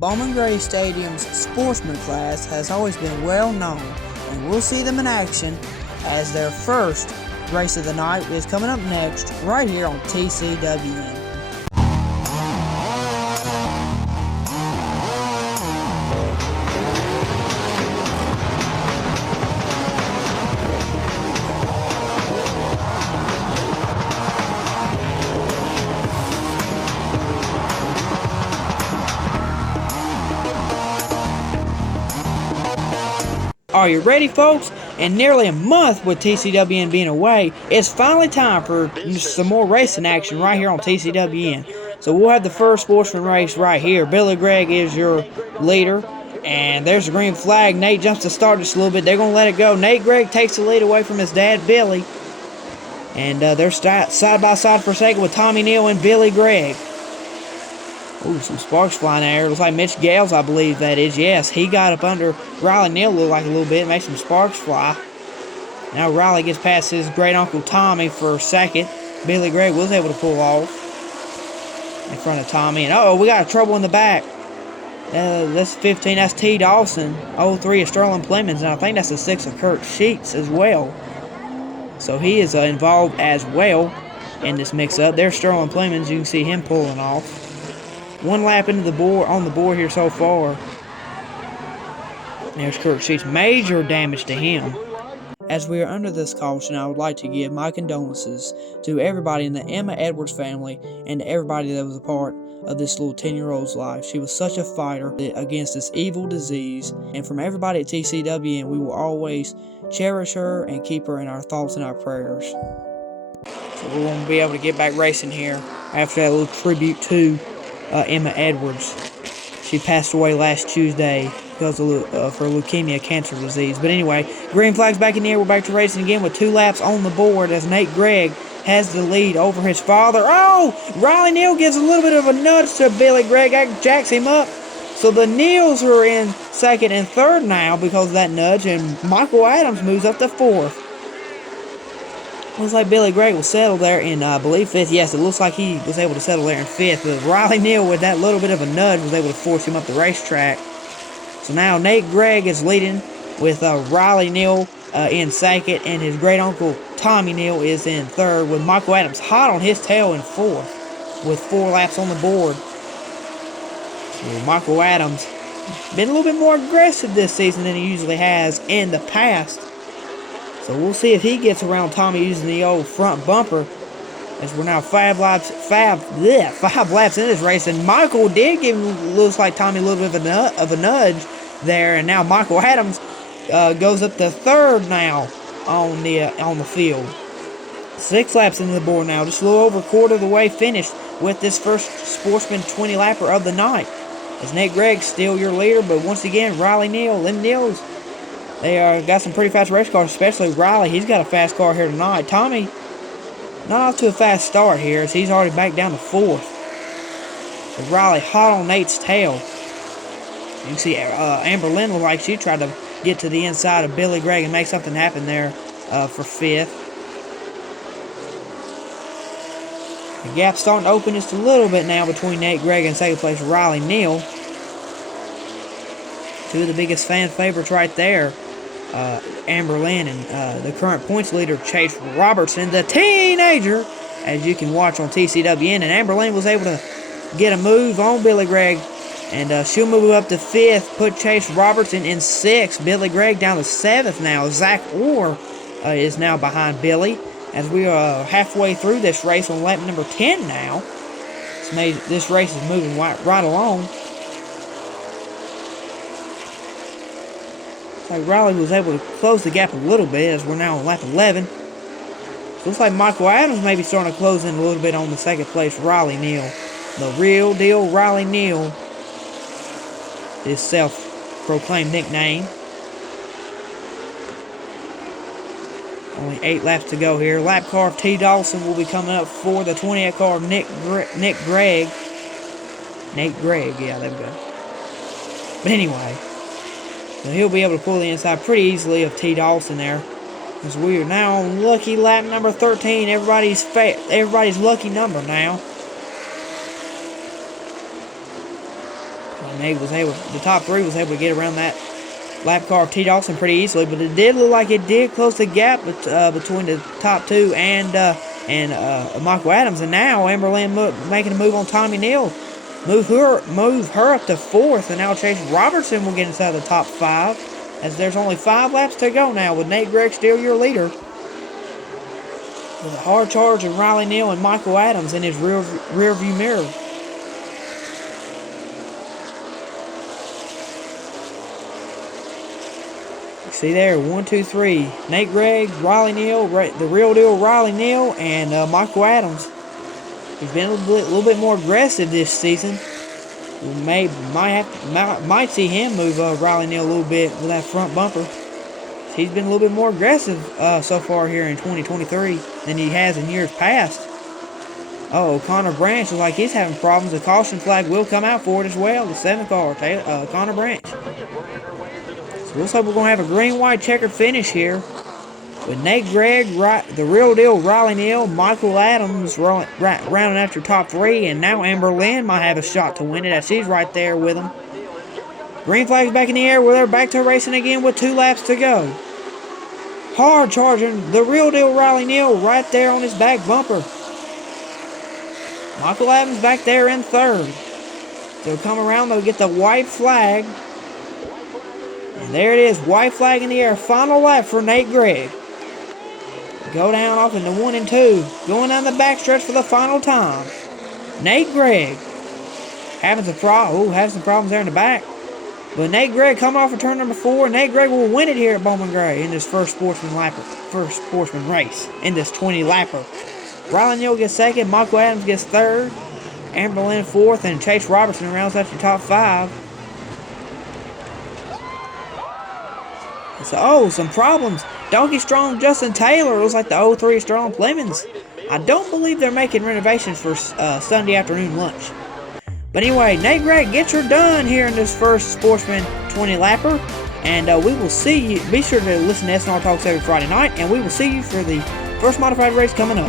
Bowman Gray Stadium's Sportsman class has always been well known, and we'll see them in action as their first race of the night is coming up next right here on TCWN. Are you ready, folks? In nearly a month with TCWN being away, it's finally time for some more racing action right here on TCWN. So we'll have the first Sportsman race right here. Billy Gregg is your leader, and there's the green flag. Nate jumps to start just a little bit. They're going to let it go. Nate Gregg takes the lead away from his dad, Billy. And they're side by side for a second with Tommy Neal and Billy Gregg. Ooh, some sparks flying there. It looks like Mitch Gales, I believe that is. Yes, he got up under Riley Neal, looked like a little bit, made some sparks fly. Now Riley gets past his great uncle Tommy for second. Billy Gregg was able to pull off in front of Tommy. And we got trouble in the back. That's 15. That's T. Dawson. 03 is Sterling Plemons. And I think that's the 6 of Kurt Sheets as well. So he is involved as well in this mix-up. There's Sterling Plemons. You can see him pulling off. One lap into the board on the board here so far. There's Kurt Sheets. Major damage to him. As we are under this caution, I would like to give my condolences to everybody in the Emma Edwards family and to everybody that was a part of this little 10-year-old's life. She was such a fighter against this evil disease. And from everybody at TCWN, we will always cherish her and keep her in our thoughts and our prayers. So we're going to be able to get back racing here after that little tribute to Emma Edwards. She passed away last Tuesday because of for leukemia, cancer disease. But anyway, green flag's back in the air. We're back to racing again with 2 laps on the board as Nate Gregg has the lead over his father. Riley Neal gives a little bit of a nudge to Billy Gregg. That jacks him up. So the Neals are in second and third now because of that nudge, and Michael Adams moves up to fourth. Looks like Billy Gregg will settle there in, I believe, fifth. Yes, it looks like he was able to settle there in fifth. But Riley Neal, with that little bit of a nudge, was able to force him up the racetrack. So now Nate Gregg is leading with Riley Neal in second, and his great-uncle Tommy Neal is in third, with Michael Adams hot on his tail in fourth, with 4 laps on the board. So Michael Adams been a little bit more aggressive this season than he usually has in the past. So we'll see if he gets around Tommy using the old front bumper, as we're now 5 laps in this race. And Michael did give him, looks like Tommy, a little bit of a nudge there. And now Michael Adams goes up to third now on the field. 6 laps into the board now, just a little over a quarter of the way finished with this first Sportsman 20-lapper of the night. As Nate Gregg still your leader, but once again, Riley Neal, them Neals, they got some pretty fast race cars, especially Riley. He's got a fast car here tonight. Tommy, not off to a fast start here, as he's already back down to fourth. But Riley hot on Nate's tail. You can see Amber Lynn looked like she tried to get to the inside of Billy Gregg and make something happen there for fifth. The gap's starting to open just a little bit now between Nate Gregg and second place Riley Neal. 2 of the biggest fan favorites right there. Amber Lynn and the current points leader, Chase Robertson, the teenager, as you can watch on TCWN. And Amber Lynn was able to get a move on Billy Gregg, and she'll move up to 5th, put Chase Robertson in 6th. Billy Gregg down to 7th now. Zach Orr is now behind Billy, as we are halfway through this race on lap number 10 now. This race is moving right along. Like Riley was able to close the gap a little bit, as we're now on lap 11. Looks like Michael Adams may be starting to close in a little bit on the second place Riley Neal. The real deal Riley Neal, his self-proclaimed nickname. Only 8 laps to go here. Lap car of T. Dawson will be coming up for the 28 car of Nick Gregg. Nate Gregg, yeah, there we go. But anyway, so he'll be able to pull the inside pretty easily of T. Dawson there. As we are now on lucky lap number 13. Everybody's lucky number now. Nate was able, the top three was able to get around that lap car of T. Dawson pretty easily, but it did look like it did close the gap between the top two and Michael Adams. And now Amber Lynn making a move on Tommy Neal. Move her up to fourth, and now Chase Robertson will get inside the top five, as there's only 5 laps to go now, with Nate Gregg still your leader, with a hard charge of Riley Neal and Michael Adams in his rear view mirror. See there, 1, 2, 3. Nate Gregg, Riley Neal, the real deal Riley Neal, and Michael Adams. He's been a little bit more aggressive this season. We might see him move Riley Neal a little bit with that front bumper. He's been a little bit more aggressive so far here in 2023 than he has in years past. Oh, Connor Branch looks like he's having problems. The caution flag will come out for it as well. The 7th car, Connor Branch. So looks like we're going to have a green-white checkered finish here, with Nate Gregg, the real deal Riley Neal, Michael Adams rounding out your top 3, and now Amber Lynn might have a shot to win it, as she's right there with them. Green flag's back in the air, where they're back to racing again with 2 laps to go. Hard charging the real deal Riley Neal right there on his back bumper. Michael Adams back there in 3rd. They'll come around, they'll get the white flag. And there it is, white flag in the air. Final lap for Nate Gregg. Go down off into 1 and 2. Going down the backstretch for the final time. Nate Gregg having some problems there in the back. But Nate Gregg coming off of turn number 4. Nate Gregg will win it here at Bowman Gray in this first sportsman race in this 20-lapper. Riley Neal gets 2nd. Michael Adams gets 3rd. Amber Lynn 4th. And Chase Robertson rounds out your top 5. So, some problems. Donkey Strong Justin Taylor looks like the 03 Strong Clemens. I don't believe they're making renovations for Sunday afternoon lunch. But anyway, Nate Gregg gets her done here in this first Sportsman 20-lapper. And we will see you. Be sure to listen to SNR Talks every Friday night. And we will see you for the first modified race coming up.